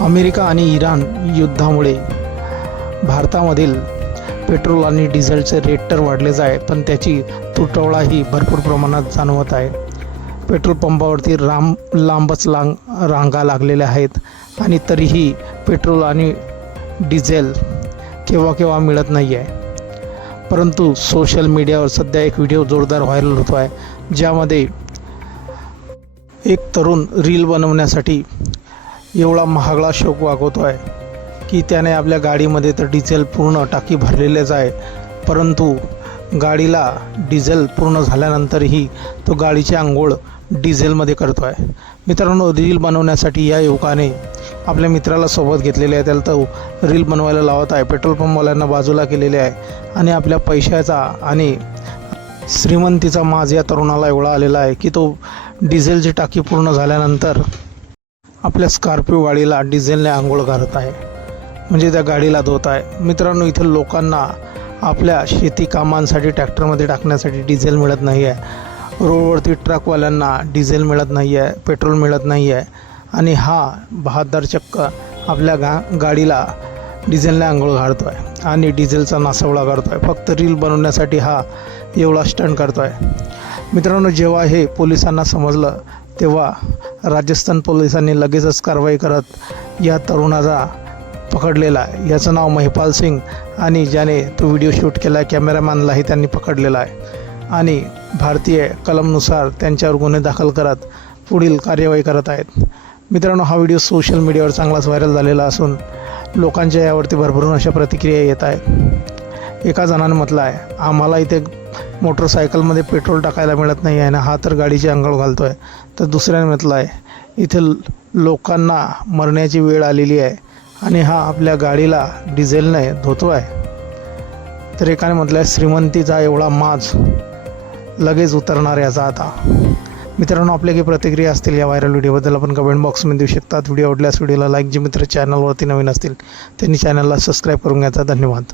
America आणि Iran युद्धामुळे भारतामधील पेट्रोल आणि डिझेलचे रेट तर वाढलेच आहे, पण त्याची तुटवडाही भरपूर प्रमाणात जाणवत आहे. पेट्रोल पंपावरती लांबच रांगा लागलेल्या आहेत आणि तरीही पेट्रोल आणि डिझेल केव्हा मिळत नाही आहे. परंतु सोशल मीडियावर सध्या एक व्हिडिओ जोरदार व्हायरल होतो आहे, ज्यामध्ये एक तरुण रील बनवण्यासाठी एवढा महागडा शौक वागवतो आहे की त्याने आपल्या गाडीमध्ये तर डिझेल पूर्ण टाकी भरलेलेच आहे, परंतु गाडीला डिझेल पूर्ण झाल्यानंतरही तो गाडीची आंघोळ डिझेलमध्ये करतो आहे. मित्रांनो, रील बनवण्यासाठी या युवकाने आपल्या मित्राला सोबत घेतलेले आहे. त्याला तो रील बनवायला लावत आहे. पेट्रोल पंपवाल्यांना बाजूला केलेले आहे आणि आपल्या पैशाचा आणि श्रीमंतीचा माज या तरुणाला एवढा आलेला आहे की तो डिझेलची टाकी पूर्ण झाल्यानंतर आपल्या स्कॉर्पिओ गाडीला डिझेलने आंघोळ घालत आहे, म्हणजे त्या गाडीला धुत आहे. मित्रांनो, इथं लोकांना आपल्या शेती कामांसाठी ट्रॅक्टरमध्ये टाकण्यासाठी डिझेल मिळत नाही आहे. रोडवरती ट्रकवाल्यांना डिझेल मिळत नाही आहे, पेट्रोल मिळत नाही आहे आणि हा बहादर चक्क आपल्या गाडीला डिझेलने आंघोळ घालतो आहे आणि डिझेलचा नासवडा करतो आहे. फक्त रील बनवण्यासाठी हा एवढा स्टंट करतो आहे. मित्रांनो, जेव्हा हे पोलिसांना समजलं तेव्हा राजस्थान पोलिसांनी लगेचच कारवाई करत या तरुणाचा पकडलेला आहे. याचं नाव महिपाल सिंग आणि ज्याने तो व्हिडिओ शूट केला आहे कॅमेरामॅनलाही त्यांनी पकडलेला आहे आणि भारतीय कलमनुसार त्यांच्यावर गुन्हे दाखल करत पुढील कार्यवाही करत आहेत. मित्रांनो, हा व्हिडिओ सोशल मीडियावर चांगलाच व्हायरल झालेला असून लोकांच्या यावरती भरभरून अशा प्रतिक्रिया येत आहेत. एका जणाने म्हटलं आहे, आम्हाला इथे मोटरसायकलमध्ये पेट्रोल टाकायला मिळत नाही आहे ना, हा तर गाडीची आंघोळ घालतो आहे. तर दुसऱ्याने म्हटलं आहे, इथे लोकांना मरण्याची वेळ आलेली आहे आणि हा आपल्या गाडीला डिझेलने धुतो आहे. तर एकाने म्हटलं आहे, श्रीमंतीचा एवढा माज लगेच उतरणार याचा आता. मित्रांनो, आपल्या काही प्रतिक्रिया असतील या व्हायरल व्हिडिओबद्दल आपण कमेंट बॉक्समध्ये देऊ शकतात. व्हिडिओ आवडल्यास व्हिडिओला लाईक, जे मित्र चॅनलवरती नवीन असतील त्यांनी चॅनलला सबस्क्राईब करून घ्यायचा. धन्यवाद.